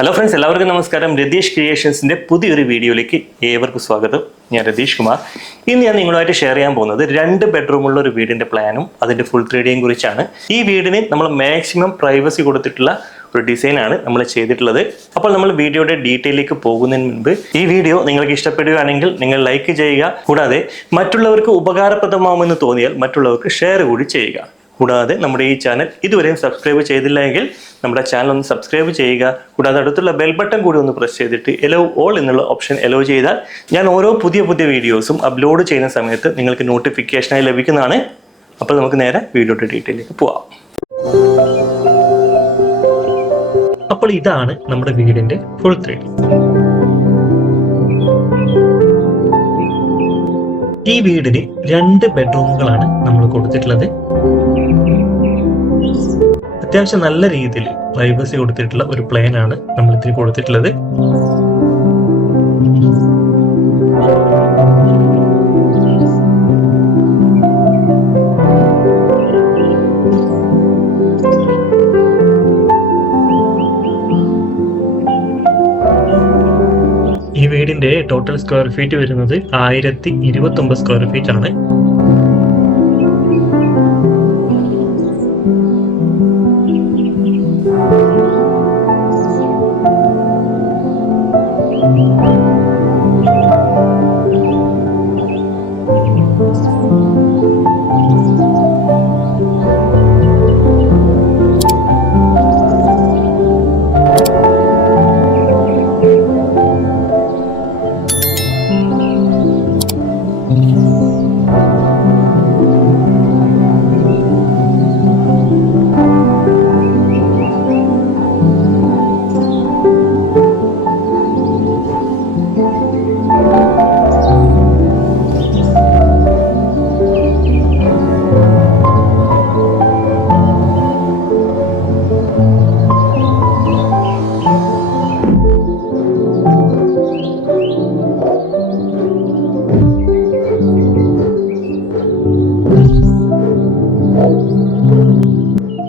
Hello friends, എല്ലാവർക്കും നമസ്കാരം. രതീഷ് ക്രിയേഷൻസിൻ്റെ പുതിയൊരു വീഡിയോയിലേക്ക് ഏവർക്കും സ്വാഗതം. ഞാൻ രതീഷ് കുമാർ. ഇന്ന് ഞാൻ നിങ്ങളുമായിട്ട് ഷെയർ ചെയ്യാൻ പോകുന്നത് 2 ബെഡ്റൂമുള്ള ഒരു വീടിൻ്റെ പ്ലാനും അതിൻ്റെ ഫുൾ 3Dയും കുറിച്ചാണ്. ഈ വീടിന് നമ്മൾ മാക്സിമം പ്രൈവസി കൊടുത്തിട്ടുള്ള ഒരു ഡിസൈനാണ് നമ്മൾ ചെയ്തിട്ടുള്ളത്. അപ്പോൾ നമ്മൾ വീഡിയോയുടെ ഡീറ്റെയിലേക്ക് പോകുന്നതിന് മുൻപ് ഈ വീഡിയോ നിങ്ങൾക്ക് ഇഷ്ടപ്പെടുകയാണെങ്കിൽ നിങ്ങൾ ലൈക്ക് ചെയ്യുക. കൂടാതെ മറ്റുള്ളവർക്ക് ഉപകാരപ്രദമാകുമെന്ന് തോന്നിയാൽ മറ്റുള്ളവർക്ക് ഷെയർ കൂടി ചെയ്യുക. കൂടാതെ നമ്മുടെ ഈ ചാനൽ ഇതുവരെയും സബ്സ്ക്രൈബ് ചെയ്തില്ല എങ്കിൽ നമ്മുടെ ചാനൽ ഒന്ന് സബ്സ്ക്രൈബ് ചെയ്യുക. കൂടാതെ അടുത്തുള്ള ബെൽ ബട്ടൺ കൂടി ഒന്ന് പ്രസ് ചെയ്തിട്ട് എലോ ഓൾ എന്നുള്ള ഓപ്ഷൻ എലോ ചെയ്താൽ ഞാൻ ഓരോ പുതിയ വീഡിയോസും അപ്ലോഡ് ചെയ്യുന്ന സമയത്ത് നിങ്ങൾക്ക് നോട്ടിഫിക്കേഷനായി ലഭിക്കുന്നതാണ്. അപ്പോൾ നമുക്ക് നേരെ വീഡിയോയുടെ ഡീറ്റെയിലേക്ക് പോവാം. അപ്പോൾ ഇതാണ് നമ്മുടെ വീടിന്റെ ഫുൾ 3D. ഈ വീടിന് 2 ബെഡ്റൂമുകളാണ് നമ്മൾ കൊടുത്തിട്ടുള്ളത്. അത്യാവശ്യം നല്ല രീതിയിൽ പ്രൈവസി കൊടുത്തിട്ടുള്ള ഒരു പ്ലാൻ ആണ് നമ്മൾ ഇതിന് കൊടുത്തിട്ടുള്ളത്. ഈ വീടിന്റെ ടോട്ടൽ സ്ക്വയർ ഫീറ്റ് വരുന്നത് 1029 സ്ക്വയർ ഫീറ്റ് ആണ്.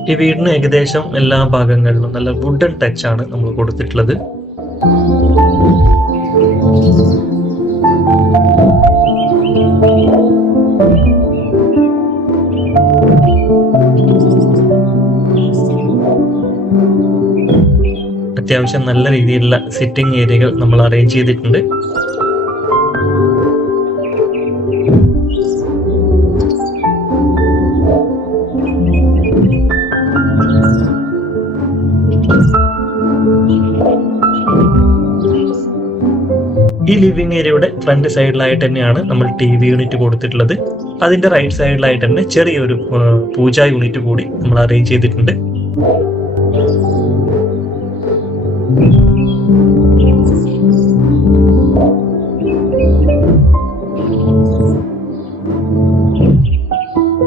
ഈ വീടിന് ഏകദേശം എല്ലാ ഭാഗങ്ങളിലും നല്ല വുഡൻ ടച്ച് ആണ് നമ്മൾ കൊടുത്തിട്ടുള്ളത്. അത്യാവശ്യം നല്ല രീതിയിലുള്ള സിറ്റിംഗ് ഏരിയകൾ നമ്മൾ അറേഞ്ച് ചെയ്തിട്ടുണ്ട്. ഈ ലിവിംഗ് ഏരിയയുടെ ഫ്രണ്ട് സൈഡിലായിട്ട് തന്നെയാണ് നമ്മൾ TV യൂണിറ്റ് കൊടുത്തിട്ടുള്ളത്. അതിന്റെ റൈറ്റ് സൈഡിലായിട്ട് തന്നെ ചെറിയൊരു പൂജാ യൂണിറ്റ് കൂടി നമ്മൾ അറേഞ്ച് ചെയ്തിട്ടുണ്ട്.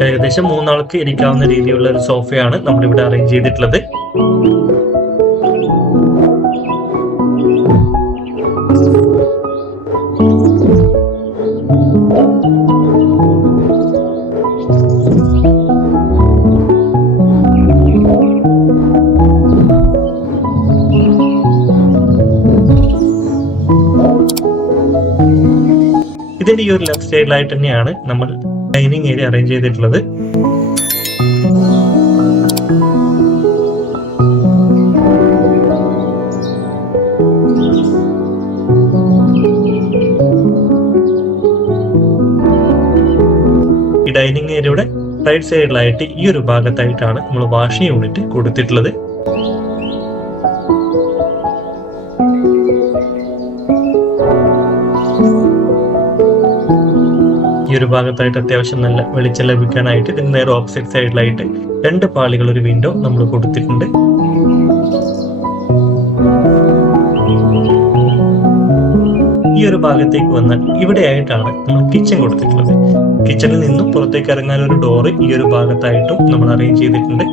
ഏകദേശം 3 ആൾക്ക് ഇരിക്കാവുന്ന രീതിയിലുള്ള ഒരു സോഫയാണ് നമ്മളിവിടെ അറേഞ്ച് ചെയ്തിട്ടുള്ളത്. ഇതിന്റെ ഈ ഒരു ലെഫ്റ്റ് സൈഡിലായിട്ട് തന്നെയാണ് നമ്മൾ ഡൈനിങ് ഏരിയ അറേഞ്ച് ചെയ്തിട്ടുള്ളത്. ഈ ഡൈനിങ് ഏരിയയുടെ റൈറ്റ് സൈഡിലായിട്ട് ഈ ഒരു ഭാഗത്തായിട്ടാണ് നമ്മൾ വാഷിംഗ് യൂണിറ്റ് കൊടുത്തിട്ടുള്ളത്. ഈ ഒരു ഭാഗത്തായിട്ട് അത്യാവശ്യം നല്ല വെളിച്ചം ലഭിക്കാനായിട്ട് ഇതിന് നേരെ ഓപ്പോസിറ്റ് സൈഡിലായിട്ട് 2 പാളികൾ ഒരു വിൻഡോ നമ്മൾ കൊടുത്തിട്ടുണ്ട്. ഈ ഒരു ഭാഗത്തേക്ക് വന്നാൽ ഇവിടെയായിട്ടാണ് നമ്മൾ കിച്ചൺ കൊടുത്തിട്ടുള്ളത്. കിച്ചണിൽ നിന്നും പുറത്തേക്ക് ഇറങ്ങാൻ ഒരു ഡോറ് ഈ ഒരു ഭാഗത്തായിട്ടും നമ്മൾ അറേഞ്ച് ചെയ്തിട്ടുണ്ട്.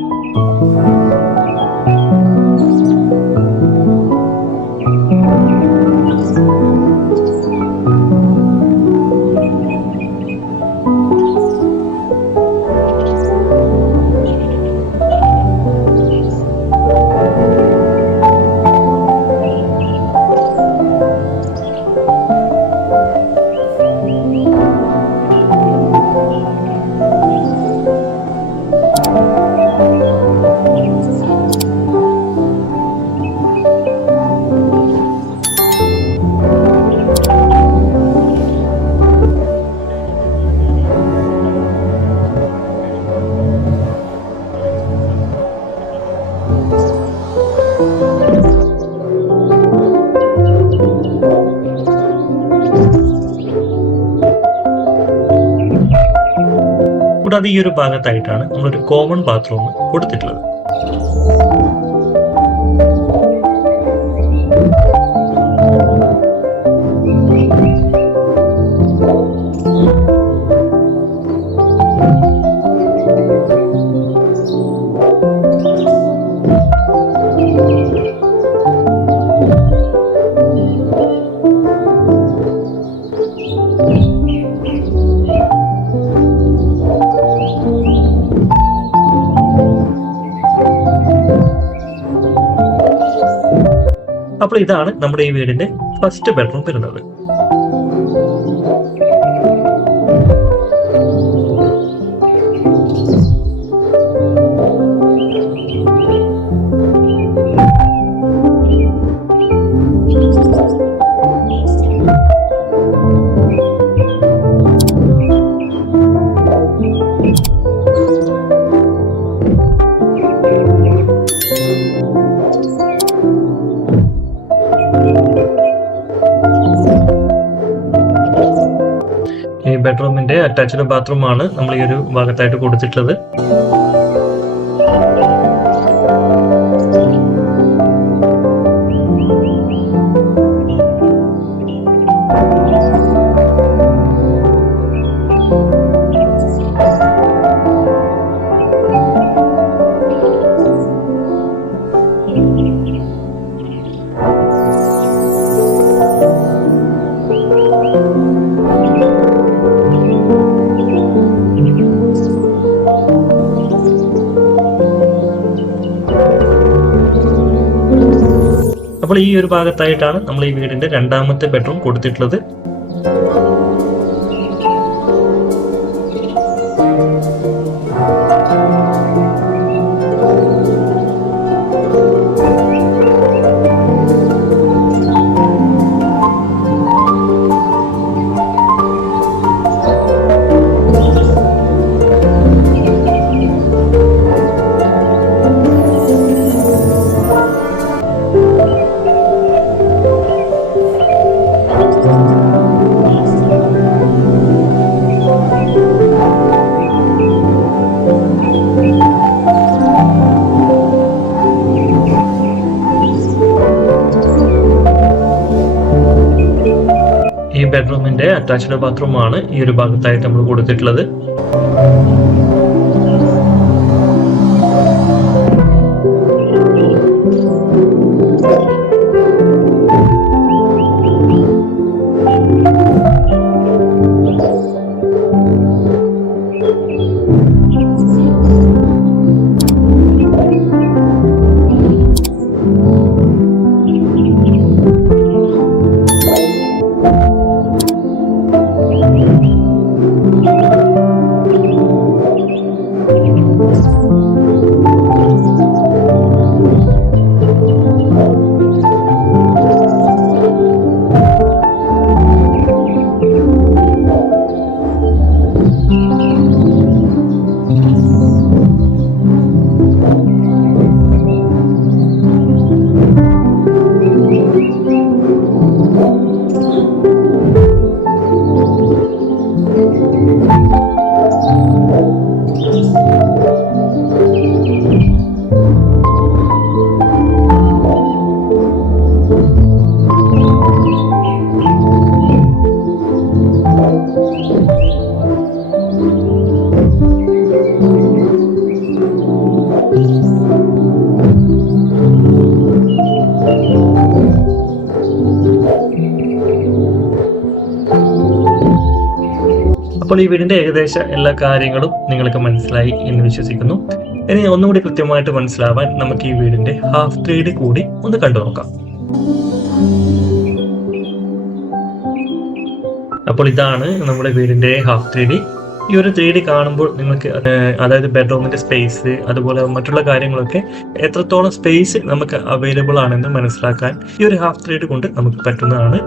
കൂടാതെ ഈ ഒരു ഭാഗത്തായിട്ടാണ് നമ്മളൊരു കോമൺ ബാത്റൂം കൊടുത്തിട്ടുള്ളത്. അപ്പോൾ ഇതാണ് നമ്മുടെ ഈ വീടിന്റെ ഫസ്റ്റ് ബെഡ്റൂം വരുന്നത്. ഈ ബെഡ്റൂമിന്റെ അറ്റാച്ച്ഡ് ബാത്റൂം ആണ് നമ്മൾ ഈ ഒരു ഭാഗത്തായിട്ട് കൊടുത്തിട്ടുള്ളത്. അപ്പോൾ ഈ ഒരു ഭാഗത്തായിട്ടാണ് നമ്മൾ ഈ വീടിന്റെ രണ്ടാമത്തെ ബെഡ്റൂം കൊടുത്തിട്ടുള്ളത്. ഈ ബെഡ്റൂമിന്റെ അറ്റാച്ച്ഡ് ബാത്റൂം ആണ് ഈ ഒരു ഭാഗത്തായിട്ട് നമ്മൾ കൊടുത്തിട്ടുള്ളത്. അപ്പോൾ ഈ വീടിന്റെ ഏകദേശ എല്ലാ കാര്യങ്ങളും നിങ്ങൾക്ക് മനസ്സിലായി എന്ന് വിശ്വസിക്കുന്നു. ഇനി ഒന്നുകൂടി കൃത്യമായിട്ട് മനസ്സിലാവാൻ നമുക്ക് ഈ വീടിന്റെ ഹാഫ് 3D കൂടി ഒന്ന് കണ്ടു നോക്കാം. അപ്പോൾ ഇതാണ് നമ്മുടെ വീടിന്റെ ഹാഫ് 3D. ഈ ഒരു 3D കാണുമ്പോൾ നിങ്ങൾക്ക് അതായത് ബെഡ്റൂമിന്റെ സ്പേസ് അതുപോലെ മറ്റുള്ള കാര്യങ്ങളൊക്കെ എത്രത്തോളം സ്പേസ് നമുക്ക് അവൈലബിൾ ആണെന്ന് മനസ്സിലാക്കാൻ ഈ ഒരു ഹാഫ് 3D കൊണ്ട് നമുക്ക് പറ്റുന്നതാണ്.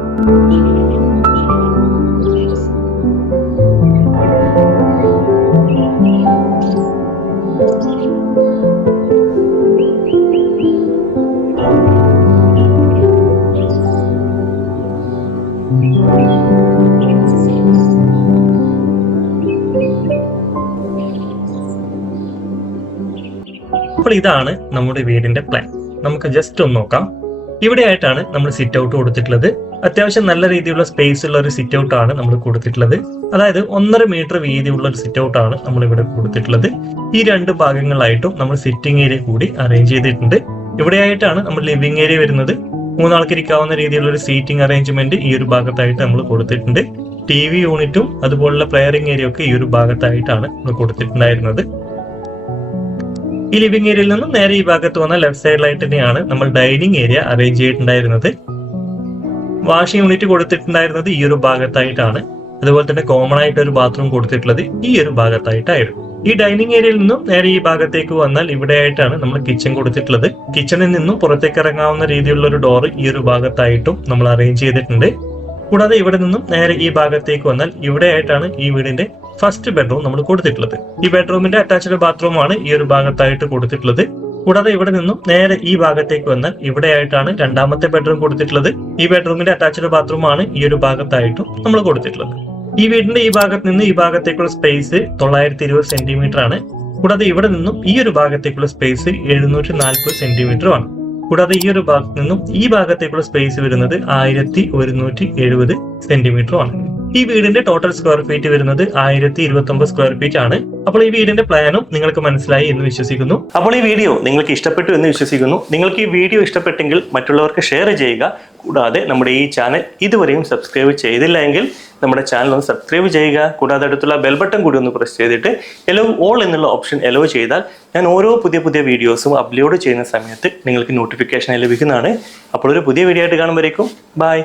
ഇതാണ് നമ്മുടെ വീടിന്റെ പ്ലാൻ. നമുക്ക് ജസ്റ്റ് ഒന്ന് നോക്കാം. ഇവിടെ ആയിട്ടാണ് നമ്മൾ സിറ്റ് ഔട്ട് കൊടുത്തിട്ടുള്ളത്. അത്യാവശ്യം നല്ല രീതിയിലുള്ള സ്പേസ് ഉള്ള ഒരു സിറ്റ് ഔട്ട് ആണ് നമ്മൾ കൊടുത്തിട്ടുള്ളത്. അതായത് 1.5 മീറ്റർ വീതിയുള്ള ഒരു സിറ്റ് ഔട്ട് ആണ് നമ്മൾ ഇവിടെ കൊടുത്തിട്ടുള്ളത്. ഈ 2 ഭാഗങ്ങളായിട്ടും നമ്മൾ സിറ്റിംഗ് ഏരിയ കൂടി അറേഞ്ച് ചെയ്തിട്ടുണ്ട്. ഇവിടെയായിട്ടാണ് നമ്മൾ ലിവിംഗ് ഏരിയ വരുന്നത്. 3 ആൾക്ക് ഇരിക്കാവുന്ന രീതിയിലുള്ള ഒരു സീറ്റിംഗ് അറേഞ്ച്മെന്റ് ഈ ഒരു ഭാഗത്തായിട്ട് നമ്മൾ കൊടുത്തിട്ടുണ്ട്. TV യൂണിറ്റും അതുപോലുള്ള പ്ലെയറിംഗ് ഏരിയ ഒക്കെ ഈ ഒരു ഭാഗത്തായിട്ടാണ് നമ്മൾ കൊടുത്തിട്ടുണ്ടായിരുന്നത്. ഈ ലിവിംഗ് ഏരിയയിൽ നിന്നും നേരെ ഈ ഭാഗത്ത് വന്ന ലെഫ്റ്റ് സൈഡിലായിട്ട് തന്നെയാണ് നമ്മൾ ഡൈനിങ് ഏരിയ അറേഞ്ച് ചെയ്തിട്ടുണ്ടായിരുന്നത്. വാഷിംഗ് യൂണിറ്റ് കൊടുത്തിട്ടുണ്ടായിരുന്നത് ഈ ഒരു ഭാഗത്തായിട്ടാണ്. അതുപോലെ തന്നെ കോമൺ ആയിട്ട് ഒരു ബാത്റൂം കൊടുത്തിട്ടുള്ളത് ഈ ഒരു ഭാഗത്തായിട്ടായിരുന്നു. ഈ ഡൈനിങ് ഏരിയയിൽ നിന്നും നേരെ ഈ ഭാഗത്തേക്ക് വന്നാൽ ഇവിടെയായിട്ടാണ് നമ്മൾ കിച്ചൺ കൊടുത്തിട്ടുള്ളത്. കിച്ചണിൽ നിന്നും പുറത്തേക്ക് ഇറങ്ങാവുന്ന രീതിയിലുള്ള ഒരു ഡോർ ഈ ഒരു ഭാഗത്തായിട്ടും നമ്മൾ അറേഞ്ച് ചെയ്തിട്ടുണ്ട്. കൂടാതെ ഇവിടെ നിന്നും നേരെ ഈ ഭാഗത്തേക്ക് വന്നാൽ ഇവിടെയായിട്ടാണ് ഈ വീടിന്റെ ഫസ്റ്റ് ബെഡ്റൂം നമ്മൾ കൊടുത്തിട്ടുള്ളത്. ഈ ബെഡ്റൂമിന്റെ അറ്റാച്ച്ഡ് ബാത്റൂം ആണ് ഈ ഒരു ഭാഗത്തായിട്ട് കൊടുത്തിട്ടുള്ളത്. കൂടാതെ ഇവിടെ നിന്നും നേരെ ഈ ഭാഗത്തേക്ക് വന്നാൽ ഇവിടെയായിട്ടാണ് രണ്ടാമത്തെ ബെഡ്റൂം കൊടുത്തിട്ടുള്ളത്. ഈ ബെഡ്റൂമിന്റെ അറ്റാച്ച്ഡ് ബാത്റൂം ആണ് ഈ ഒരു ഭാഗത്തായിട്ടും നമ്മൾ കൊടുത്തിട്ടുള്ളത്. ഈ വീടിന്റെ ഈ ഭാഗത്ത് നിന്ന് ഈ ഭാഗത്തേക്കുള്ള സ്പേസ് 920 സെന്റിമീറ്റർ ആണ്. കൂടാതെ ഇവിടെ നിന്നും ഈ ഒരു ഭാഗത്തേക്കുള്ള സ്പേസ് 740 സെന്റിമീറ്റർ ആണ്. കൂടാതെ ഈ ഒരു ഭാഗത്ത് നിന്നും ഈ ഭാഗത്തേക്കുള്ള സ്പേസ് വരുന്നത് 1170 സെന്റിമീറ്റർ ആണ്. ഈ വീടിന്റെ ടോട്ടൽ സ്ക്വയർ ഫീറ്റ് വരുന്നത് 1029 സ്ക്വയർ ഫീറ്റ് ആണ്. അപ്പോൾ ഈ വീടിന്റെ പ്ലാനും നിങ്ങൾക്ക് മനസ്സിലായി എന്ന് വിശ്വസിക്കുന്നു. അപ്പോൾ ഈ വീഡിയോ നിങ്ങൾക്ക് ഇഷ്ടപ്പെട്ടു എന്ന് വിശ്വസിക്കുന്നു. നിങ്ങൾക്ക് ഈ വീഡിയോ ഇഷ്ടപ്പെട്ടെങ്കിൽ മറ്റുള്ളവർക്ക് ഷെയർ ചെയ്യുക. കൂടാതെ നമ്മുടെ ഈ ചാനൽ ഇതുവരെയും സബ്സ്ക്രൈബ് ചെയ്തില്ല എങ്കിൽ നമ്മുടെ ചാനൽ ഒന്ന് സബ്സ്ക്രൈബ് ചെയ്യുക. കൂടാതെ അടുത്തുള്ള ബെൽ ബട്ടൺ കൂടി ഒന്ന് പ്രസ് ചെയ്തിട്ട് എലോ ഓൾ എന്നുള്ള ഓപ്ഷൻ എലോ ചെയ്താൽ ഞാൻ ഓരോ പുതിയ വീഡിയോസും അപ്ലോഡ് ചെയ്യുന്ന സമയത്ത് നിങ്ങൾക്ക് നോട്ടിഫിക്കേഷൻ ലഭിക്കുന്നതാണ്. അപ്പോൾ ഒരു പുതിയ വീഡിയോ ആയിട്ട് കാണുമ്പോഴേക്കും ബൈ.